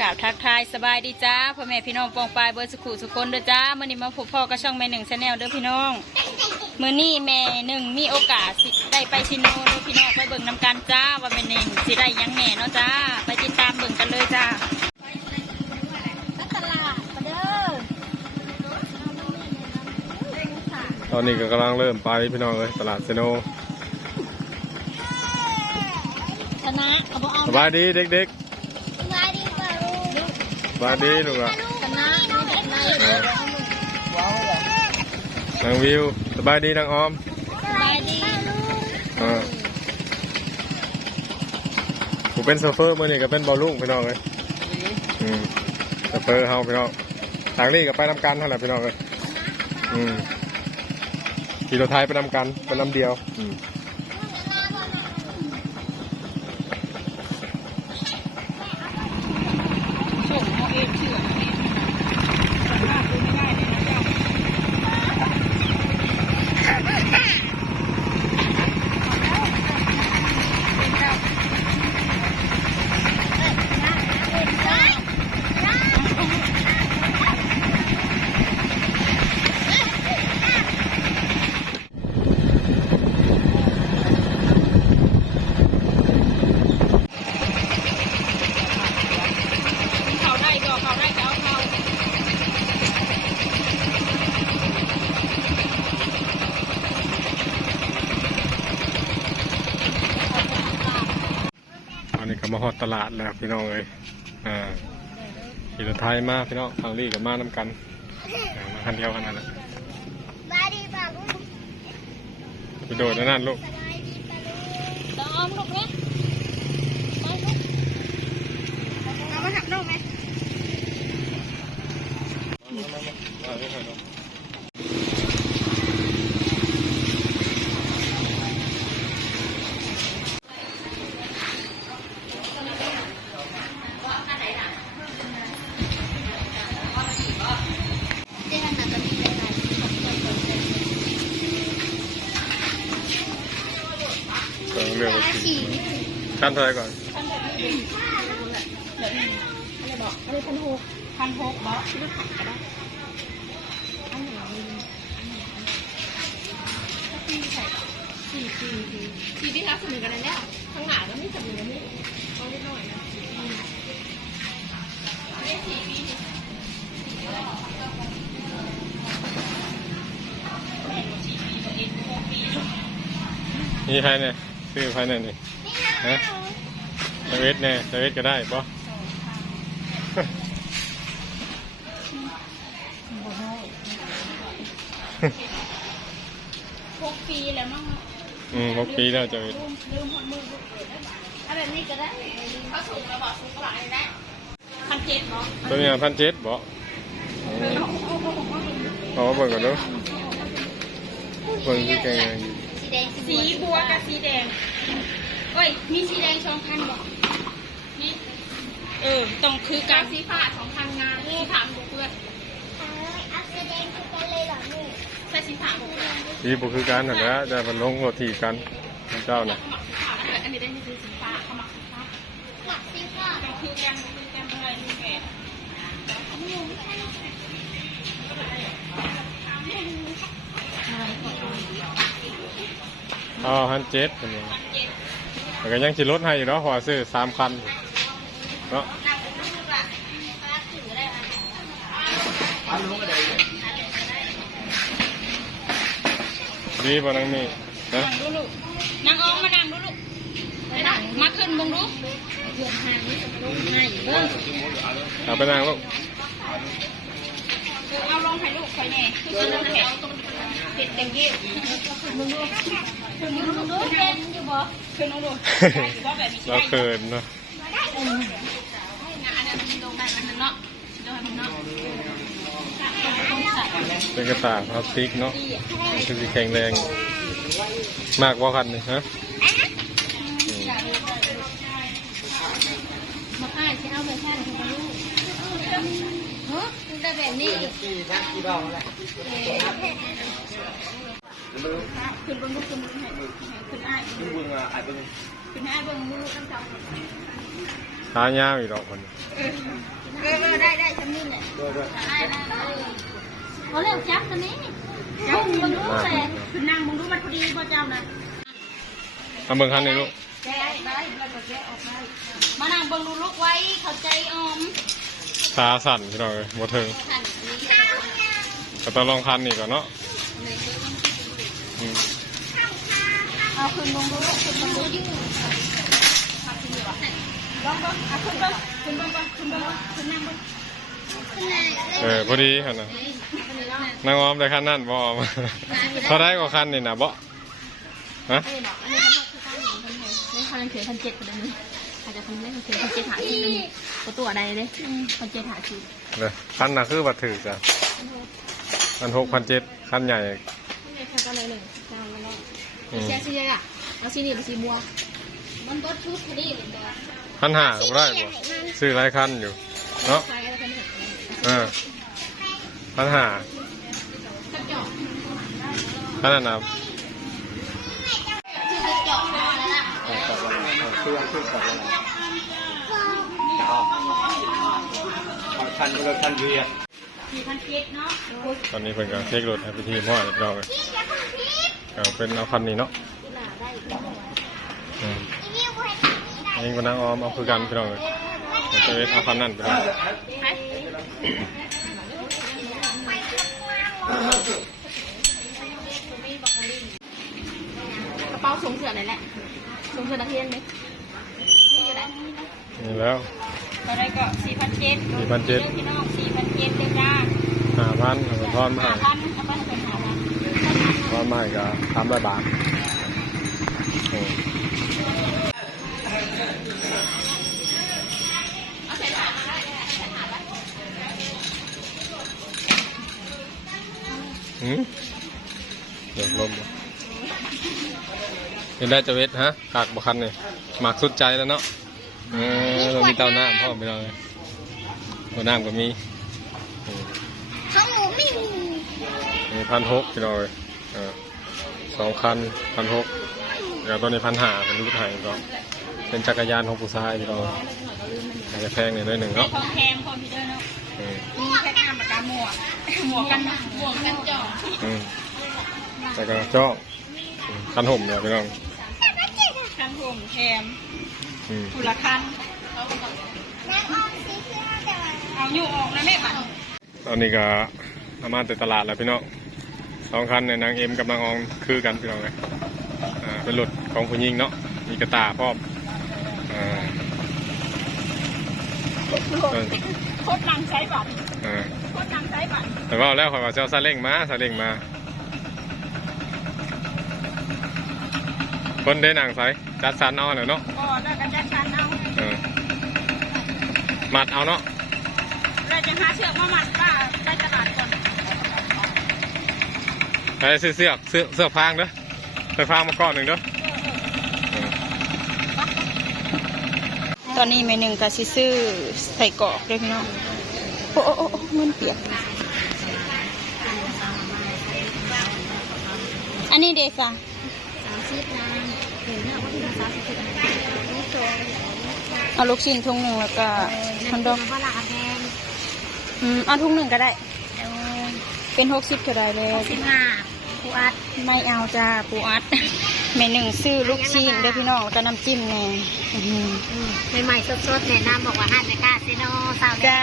กล่าวทักทายสบายดีจ้าพ่อแม่พี่น้องปองปลายเบอร์สุขุสุคนเด้อจ้ามื่อนี้มาพบพ่อกับช่องแม่หนึ่งชาแนลเด้อพี่น้องมื่อนี้แม่หนึ่งมีโอกาสสิได้ไปชิโนเด้อพี่น้องไปเบิ่งนำกันจ้าว่าแม่หนึ่งสิได้หยังแหน่เนาะจ้าไปติดตามเบิ่งกันเลยจ้าตลาดมาเด้อตอนนี้ก็กำลังเริ่มไปพี่น้องเลยตลาดเซโนชนะเขาบอกเอาสบายดีเด็กมาดีกว่าลูก ๆส บายดีลูกอะชนะน้องแบบไหนนางวิวสบายดีนางออมสบายดีอ่าผมเป็นโซเฟอร์มื่อนี้ก็เป็นบอลลูกพี่น้องเลยอืมโซเฟอร์เฮาพี่น้องทางนี้ก็ไปนำกันเท่าไหร่พี่น้องเลยอืมขี่รถไทยไปนำกันเป็นลำเดียวอืม ส่งเอาเองเถื่อนเองสามารถดูไม่ได้เลยนะเจ้า เขาได้ก็เขาได้ก็เอาเขา ตอนนี้ก็มาฮอดตลาดแล้วพี่น้องเลยอ่าขี่รถไทยมาพี่น้องทางนี้ก็มานำกันอ่ามาคันเดียวกันนั่นแหละมาดีกว่าลูกไปโดดนั่นนั่นลูกเดี๋ยวอ้อมลูกเนี่ยไปลูกเอามาหักน้องไหม เจ๊ขนาดจะมีอะไร ต้องเลือกวัตถุ สี่ ขั้นเท่าไหรก่อนอะไรบอกอะไรพันหกพันหกบอกชื่อขัดก็ได้อันไหนดีอันไหนสี่ใส่สี่สี่สี่สี่ที่ทับสมุนกันแล้ว ข้างหน้าก็ไม่สมุนกันนี่เอาเล็กน้อยนะไม่สี่ปีนี่ใครเนี่ยชื่อใครเนี่ยนี่ฮะ สวิตเนี่ยสวิตก็ได้ปะหกปีแล้วมั้งอืมหกปีแล้วสวิตลืมลืมหมดมือลูกเกิดได้ปะเอาแบบนี้ก็ได้เขาสูงแล้วบอกสูงกว่าได้พันเจ็ดเนาะตัวนี้พันเจ็ดบ่เอามาเบิ่งก่อนดูเบิ่งคือแกงยังอยู่สีแดงสีบัวกับสีแดงเอ้ยมีสีแดงสองพันบอกนี่ เออต้องคือการสีฟ้าสองพันงานนี่ถามดูเพื่อนเอาสีแดงคือกันเลยเหรอลูกใส่สีฟ้าบอกเพื่อนที่บุคือการนั่นแหละจะมันลงรถที่กันเจ้าน่ะเขาหมักสีฟ้าแล้วอันนี้ได้คือสีฟ้าเขาหมักสีฟ้าหลักสีฟ้าต้องคือกันคือกันอะไรนี่แกอ๋อพันเจ็ดคนนี้แต่ก็ยังสิลดให้อยู่เนาะเพอซื้อสามคัน เนาะดีป่ะนังนี่นะนั่งดูลูกนั่งอ้อมมานั่งดูลูกมาขึ้นมึงดูเดือนห้านี้ลงให้เบิ้งเอาไปนั่งลูกเอาลงให้ลูกคอยแน่คือคนนั้นแหละเด็ดเต็มที่ขึ้นมึงดูขึ้นมึงดูเป็นอยู่บ่ขึ้นมึงดูได้อยู่บ่แบบนี้เราได้เขินเนาะ เนาะเป็นกระต่ายพลาสติกเนาะคือสิแข็งแรง มากกว่าคันนี่ฮะมาค่ายที่เอาไปค่ายถึงมาลูกเฮ้ยได้แบบนี้ขึ้นบนลูกขึ้นบนให้ขึ้นอ้ายขึ้นอ้ายเบิ่งลูกตั้งใจขายาวอีกดอกมันเออเออได้ ได้ทำนี่แหละได้ได้ได้เขาเรียกจับตัวนี้จับมึงดูแสงคือนั่งมึงดูมันพอดีพ่อเจ้านะทำเบิ่งคันนี้ลูกแกะได้แล้วก็แกะออกได้มานั่งเบิ่งดูลูกไว้เข้าใจออมขาสั่นพี่น้องเลยบ่ถึงก็ต้องลองคันนี่ก่อนเนาะอืมเอาขึ้นลงดูลูกขึ้นลงดูยิ่งลองบ้างเอาขึ้นบ้างขึ้นบ้างบ้างขึ้นบ้างบ้างขึ้นนั่งบ้าง เออพอดีคันน่ะนางออมได้คันนั่นบ่ออมพอได้กว่าคันนี่นะบ่ฮะไม่หรอกอันนี้เขาบอกคือการหนึ่งไม่เขาเขียนพันเจ็ดประเด็นนี้อาจจะทำได้เขาเขียนพันเจ็ดหาที่นึงประตูอะไรเลยพันเจ็ดหาที่เลยคันน่ะคือบัตรถือจ้ะพันหกพันเจ็ดคันใหญ่ไม่ใช่ก็เลยหนึ่งเจ้าแล้วอืมเชียร์ซีเลยอะเอาซีนี่เป็นสีบัวมันก็ชุดพอดีเลยตัวคันหาก็บ่ได้บ่ซื้อหลายคันอยู่เนาะใคร อะไรกันเนี่ยเออคันหาจับจอกคันนั้นน่ะชื่อจับอะคันรถคันเรือสี่พันเจ็ดเนตอนนี้เพิ่นก็เช็ครถให้พิธีพ่อเรียบร้อยก็เป็นเอาคันนี้เนาะอันนี้ก็นางออมเอาคือกันพี่น้องเลยจะเอาคันนั้นไปเลย กระเป๋าสูงเสือไหนแหละสูงเสือนักเรียนไหมนี่อยู่ไหนนี่แล้วตอนแรกก็สี่พันเจ็ด4,700พี่น้องสี่พันเจ็ดเด้อจ้าห้าพันเอาไปทอนมาหาให้พันเอาไปเป็นหาพันทอนมาให้ก็สามร้อยบาทโอ้ หืมเดี๋ยวลมบ่เห็นได้จะเวทฮะกากบคันนี่หมักสุดใจแล้วเนาะเออเรามีเตาน้ำพ่อมไปเลยตัวน้ำก็มีของหนูไม่มีมีพันหกพี่น้องเลยเออสองคันพันหกแล้วตัวนี้พันห้าเป็นรูปไทยก็เป็นจักรยานของผู้ชายพี่น้องอาจจะแพงหน่อยหน่อยหนึ่งได้เนาะทองแคมคอมพิวเตอร์เนาะ อืมมีแค่หน้าปากกาหมวกหมวกกันหมวกกันจ่ออืมแต่ก็จองอืมคันห่มเนี่ยพี่น้องคันผมแคมอืมกุละคันเอาอยู่ออกนะแม่บัตรตอนนี้ก็อามาแต่ตลาดแล้วพี่น้องสองคันเนี่ยนางเอ็มกับนางอองคือกันพี่น้องเลยเป็นรถของผู้หญิงเนาะมีกระตาพร้อมอ่าเอ คตรนังใช้บัตรอ่าโคตรนังใช้บัตรแต่ว่าแล้วข่อยว่าจะเอาซาเล้งมาซาเล้งมาคนได้นางไสจัดสรรเอาหน่อยเนาะก็แล้วก็จะชันเอาเออมัดเอาเนาะเราจะหาเชือกมามัดป้าไปตลาดก่อนไปซื้อเสือกเสื้อเสื้อฟางเด้อเสื้อฟางมาก้อนหนึ่งเด้อ ตอนนี้เมหนึ่งกับซิซื้อใส่กรอกด้วยพี่น้องโอ้โอ้โอ้มันเปียกอันนี้เด็กอะสามสิบนางเห็นหน้าว่าที่สามสิบนี่โจเอาลูกชิ้นทุ่งหนึ่งแล้วก็ฮอนดอกว่าหลักแพงอืมเอาทุ่งหนึ่งก็ได้เออเป็นหกสิบก็ได้เลยสิบห้าผู้อัดไม่เอาจ้าปูอัด เมหนึ่งซื้อลูกชิ้นเด้อพี่น้องแล้วก็น้ำจิ้มแน่อื้อหือใหม่ๆสดๆแนะนำบอกว่าหันในกาซิโนสาวจ้า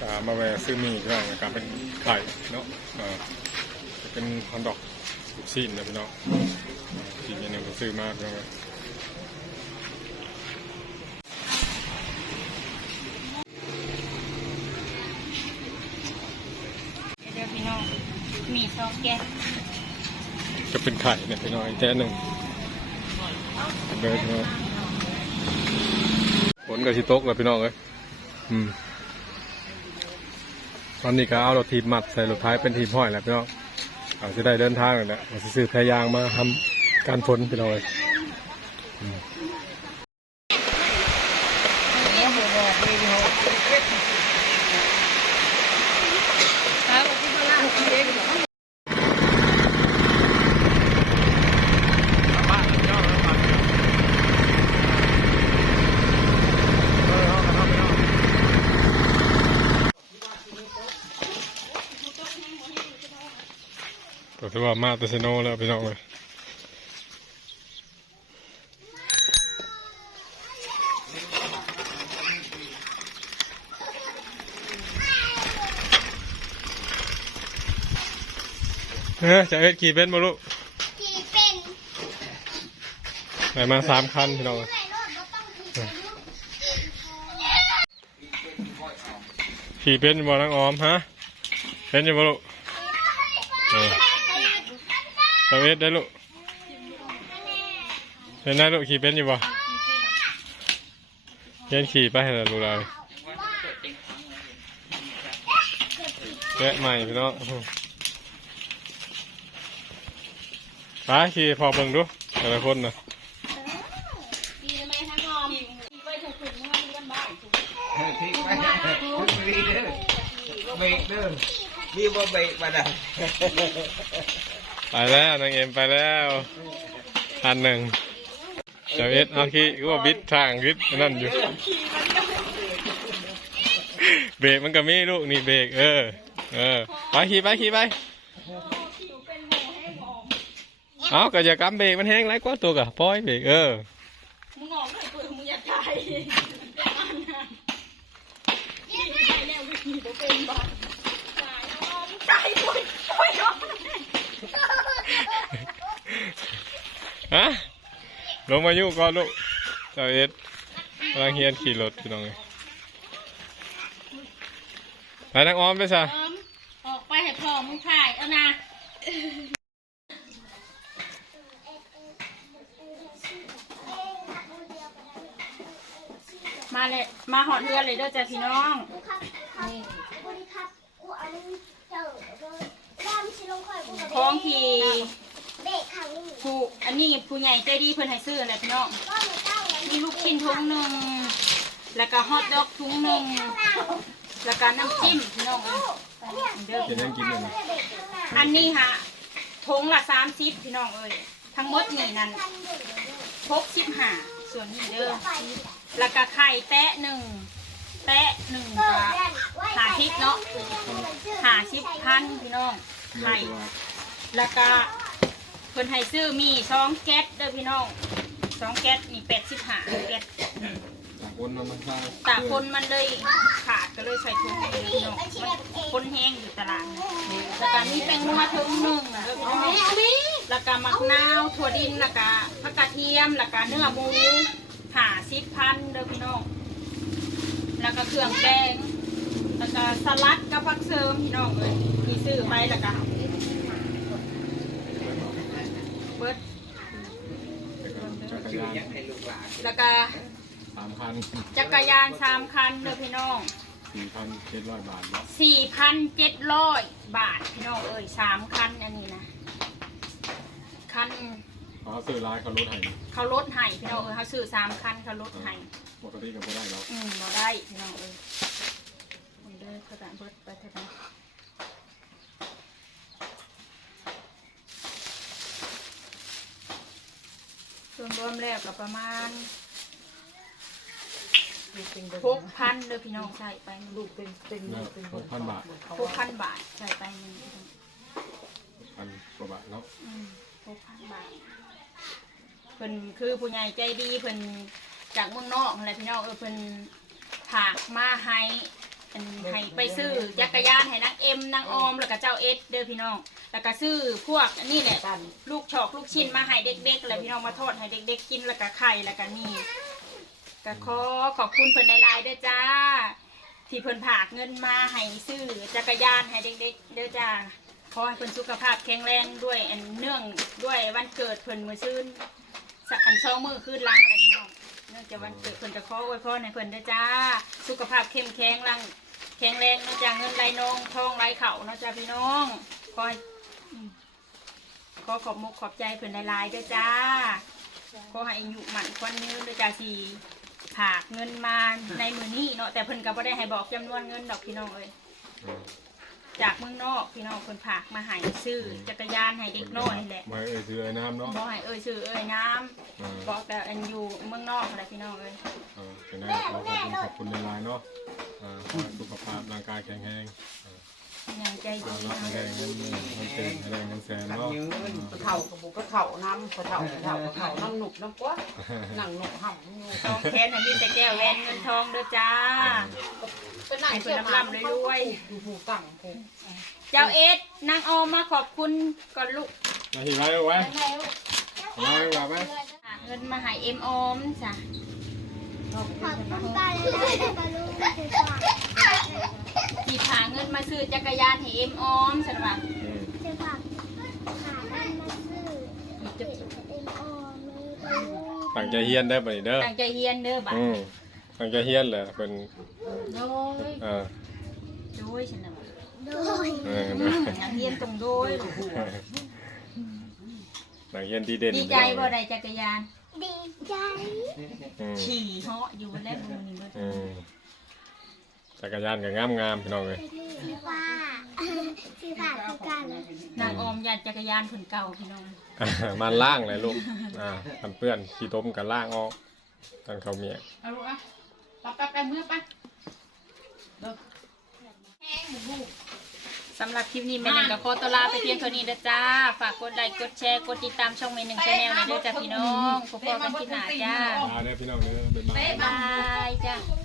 ก็มาแวะซื้อหมีพี่น้องนะครับเป็นไข่เนาะอ่าเป็นฮอนดอกลูกชิ้นนะพี่น้องชิ้นอย่างหนึ่งก็ซื้อมากพี่น้องเดี๋ยวพี่น้องมีซองแก้ว จะเป็นไข่เนี่ยพี่น้องแค่หนึ่งเดิร์ดเนาะฝนกับชิโต๊กเลยพี่น้องเลยอืมตอนนี้ก็เอารถทีบมัดใส่รถท้ายเป็นทีบห้อยแล้วพี่น้องเอาจะได้เดินทางเลยแหละเราจะซื้อแพยางมาทำการฝนพี่น้องเลยอื มถือว่ามาแต่เซโนแล้วพี่น้องเลยเฮ้ยจะเอ็ดขี่เป็นบ่ลูกขี่เป็นไหนมาสามคันพี่น้องเลูกขี่เป็นบ่นังออมฮะเป็นอยู่บ่ลูกเออ เอ็ดได้ลูกเป็นได้ลูกขี่เป็นอยู่บ่เย็นขี่ไปให้เราดูเลยแกะใหม่พี่น้องไปขี่พอเบิ่งดูแต่ละคนนะขี่ทำไมทั้งอมไปถูกถุงเงินกันบ้านทิ้งไมีเด้อเบรกเด้อมีบ่เบรกมาดัง ไปแล้วนางเอ็มไปแล้วอันหนึ่งเดี๋ยวเอ็ดเอาขี่ก็ว่าบิดทางบิดนั่นอยู่ เบรกมันก็มีลูกนี่เบรกเออ เออไปขี่ไปขี่ไปเอาก็อย่ากำเบรกมันแห้งไรกว่าตัวกะปล่อยเบรกเออมึงออกหน่อยปืนมึงอย่าตายอย่าอ่านไปแล้วขี่บ่เป็นบ้านตายแล้วมึงตายป่วยป่วยออก ฮะลงมาอยู่ก่อนลูกเจ้าเอ็ดกำลังเฮียนขี่รถพี่น้องเลยไปนักออมไปซะออมออกไปให้พ่อมึงถ่ายเอานะมาเลยมาหอดเรือเลยเด้อจ้ะพี่น้องครับครับสวัสดีครับกูอันเจ้าเบอร์รามชิลงคอยกูกับของที่เบรกขังนี่ ผู้อันนี้ผู้ใหญ่ใจดีเพิ่นให้ซื้อแหละพี่น้องก็ไม่เต้าเลยมีลูกชิ้นถุงหนึ่งแล้วก็ฮอทดอกถุงหนึ่งแล้วก็น้ำจิ้มพี่น้องเอ้ยเด้อกินยังกินเลยนะเบรกข้างหน้าอันนี้ค่ะถุงละสามสิบพี่น้องเอ้ยทั้งหมดนี่นั่นคันหนึ่งเลยหกสิบห้าส่วนนี้เด้อไปแล้วก็ไข่แตะหนึ่งแตะหนึ่งเออก็แม่นไว้หาทิพเนาะหาสิบพันพี่น้องไข่แล้วก็ เพิ่นให้ซื้อมีสองแก๊สเด้อพี่น้องสองแก๊สนี่แปดสิบห้าแก๊สจากคนมันมันข้างตากคนมันเลยขาดก็เลยใส่ถุงเองพี่น้องมันคนแห้งอยู่ตลาดนะแล้วก็มีแป้งนัวถุงหนึ่งเด้อพี่น้องแล้วก็มะนาวถั่วดินแล้วก็ผักกระเทียมแล้วก็เนื้อหมูหาสิบพันเด้อพี่น้องแล้วก็เครื่องแกงแล้วก็สลัดกับผักเสริมพี่น้องเลยมีซื้อไปแล้วก็เบิด จักร ชื่อยานยังให้ลูกหลานแล้วก็สามพันจักรยานสามคันเด้อพี่น้องสี่พันเจ็ดร้อยบาทเนาะสี่พันเจ็ดร้อยบาทพี่น้องเอ้ยสามคันอันนี้นะคันเขาซื้อร้านเขาลดให้เขาลดให้พี่น้องเอ้ยเขาซื้อสามคันเขาลดให้ปกติก็ไม่ได้หรอกอืมบ่ได้พี่น้องเอ้ยมันเด้อเขาจะเบิดไปเท่านั้นร วมรวมๆแล้วก็ประมาณหกพันเด้อพี่น้องใส่ไปลูกเป็นเป็นแล้วหกพันบาทหกพันบาทใส่ไปหนึ่งพันกว่าบาทเนาะหกพันบาทเพิ่นคือผู้ใหญ่ใจดีเพิ่นจากเมืองนอกอะไรพี่น้องเออเพิ่นผากมาให้ อันให้ไปซื้อจักรยานให้นางเอ็มนางออมแล้วก็เจ้าเอสเด้อพี่น้องแล้วก็ซื้อพวกอันนี้แหละลูกชอกลูกชิ้นมาให้เด็กๆแล้วพี่น้องมาทอดให้เด็ก ๆ กินแล้วก็ไข่แล้วก็นี่ก็ขอขอบคุณเพิ่นในไลน์ด้วยจ้า ที่เพิ่นผากเงินมาให้ซื้อจักรยานให้เด็กๆเด้อจ้าขอให้เพิ่นสุขภาพแข็งแรงด้วยอันเนื่องด้วยวันเกิดเพิ่นมื้อซื่นสักอันสองมือคืนหลังอะไรพี่น้องเนื่องจากวันเกิดเพิ่นจะขออวยพรให้เพิ่นเด้อจ้า สุขภาพเข้มแข็งรัง แข็งแรงนะจ๊ะเงินไหลนองทองไหลเข่านะจ๊ะพี่น้องคอให้อืมขอขอบมุกขอบใจเพื่อนหลายๆเด้อจ้าขอให้อายุหมันควันยืนเด้อจ้าสีผากเงินมาในมือนี้เนาะแต่เพิ่นก็บ่ได้ให้บอกจำนวนเงินดอกพี่น้องเอ้ย จากเมืองนอกพี่น้องคนผากมาใหายซื้อจักรยานให้เด็กน้อยนี่แหละไม่เอ่ยซื้อไอ้น้ำเนาะบอกให้เอ้ยซื้อเอ้ยน้เออำบอกแต่อันอยู่เมืองนอกอะไรพี่น้องเอ้ยเออเป็นไงขอขอบคุณขอบคุณในไลน์เนาะเออขอให้สุขภาพร่างกายแข็งแรงเอออ ย่างใจดีรับแรงเงินมันเป็นแรงเงินแสนเนาะยืนกระเถากระบุกกระเถาน้ำกระเถากระเถากระเถาน้ำหนุบน้ำกวาหนังหนุบห่ำอยู่ทองแค้นอันนี้แต่แก้วแหวนเงินทองเด้อจ้าเป็นหนังเชื่อมาอยู่ผูตั้งผูเจ้าเอ็ดนางออมมาขอบคุณก่อนลูกมาหิวไว้ไว้ไว้ไว้ไว้เงินมาใหายเอ็มออมจ้ะขอบคุณป้าเลยนะป้าลุงคือฝาก ที่พาเงินมาซื้อจักรยานให้เอ็มออมสำหรับอืมจะฝากหาบ้านมาซื้อเอ็มออมีป้าลุงตั้งใจเฮียนได้อบ่นี่เด้อตั้งใจเฮียนเด้อบัดอืมตั้งใจเฮียนเลยเป็นโดยเออโดยฉันน่ะโดยเออเด้อนักเรียนตรงโดยลูกตั้งเฮียนดีเด่นดีใจบ่ได้จักรยานดีใจอืมขี่เหาะอยู่แล้วมือนี่เบิดอืม จักรยานก็งามงามๆพี่น้องเลยพี่ฟ้าพี่ฟ้าคือกัน นางออมยานจักรยานผืนเก่าพี่น้องมันล่างเลยลูกอ่าทำเปื้อนขี้ต้มกันล่างออกตั้งเขาเมียเอาลูกอะไปไปไปมือไปสำหรับคลิปนี้แม่หนึ่งกับโคตวลาไปเพียงเท่านี้เด้อจ้า ฝากกดไลค์กดแชร์กดติดตามช่องแม่หนึ่งชาแนลในเด้อจ้าพี่น้องพบกันคลิปหน้าจ้าลาเด้อพี่น้องเด้อบ๊ายบาย บ๊ายบายจ้าเห็น